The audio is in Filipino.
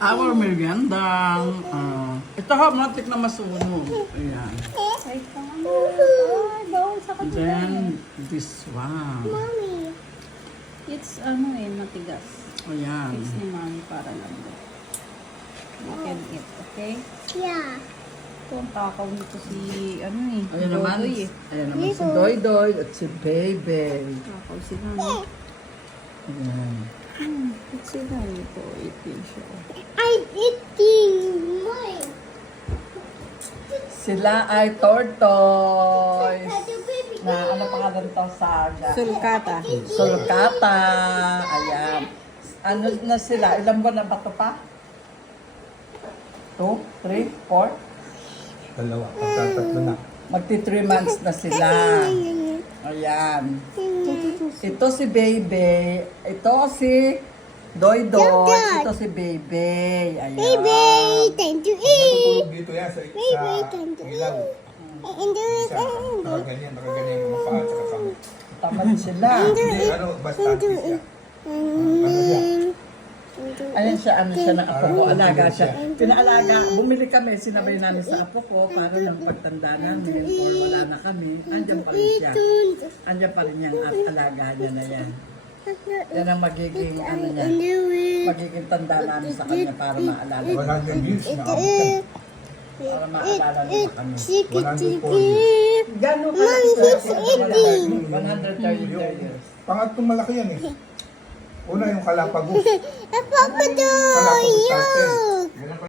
our merienda. Ito ha, matik na masunog. Ayan. Ay, tama. Ay, bawal sa And kanila. then, this one. Mommy. It's matigas. Ayan. It's ni Mami para lang. You can eat, okay? Yeah. Ito ang takaw nito si, Ayan naman. Dodoy eh. Ayan naman si Doy Doy at si Baby. Takaw sila, no? Ayan. It's sila nito. Itin siya. I eating mine. Sila ay tortoise. Na ano pangalan to? Saga. Sulkata. Sulcata. Ayan. Ano na sila? Ilang buwan na ba ito pa? 2, 3, 4? Dalawa, pagkatatlo na. Magti 3 months na sila. Ayan. Ito si Baby. Ito si Doy Doy. Ito si Baby. Ayan. Baby, time to eat. Natutulog dito yan sa time to ilaw. And do it. Isa, nakaganyan yung mga paa at saka kamay. Tamad sila. Hindi, basta siya. Ano siya? Ayan siya, ano siya ng apo ko. Alaga siya. Pinaalaga. Bumili kami, sinabay namin sa apo ko para lang pagtanda namin or wala na kami. Andiyan pa rin siya. Andiyan pa rin yung alaga niya na yan. Yan ang magiging, ano niya, magiging tanda namin sa kanya para maalala. 100 years na ako siya. Para maalala niya sa kanya. 104 years. Gano'n ka lang sa 130 years. Pangatlong malaki yan eh. Una yung Galapagos. Papa, do Galapagos Turtle.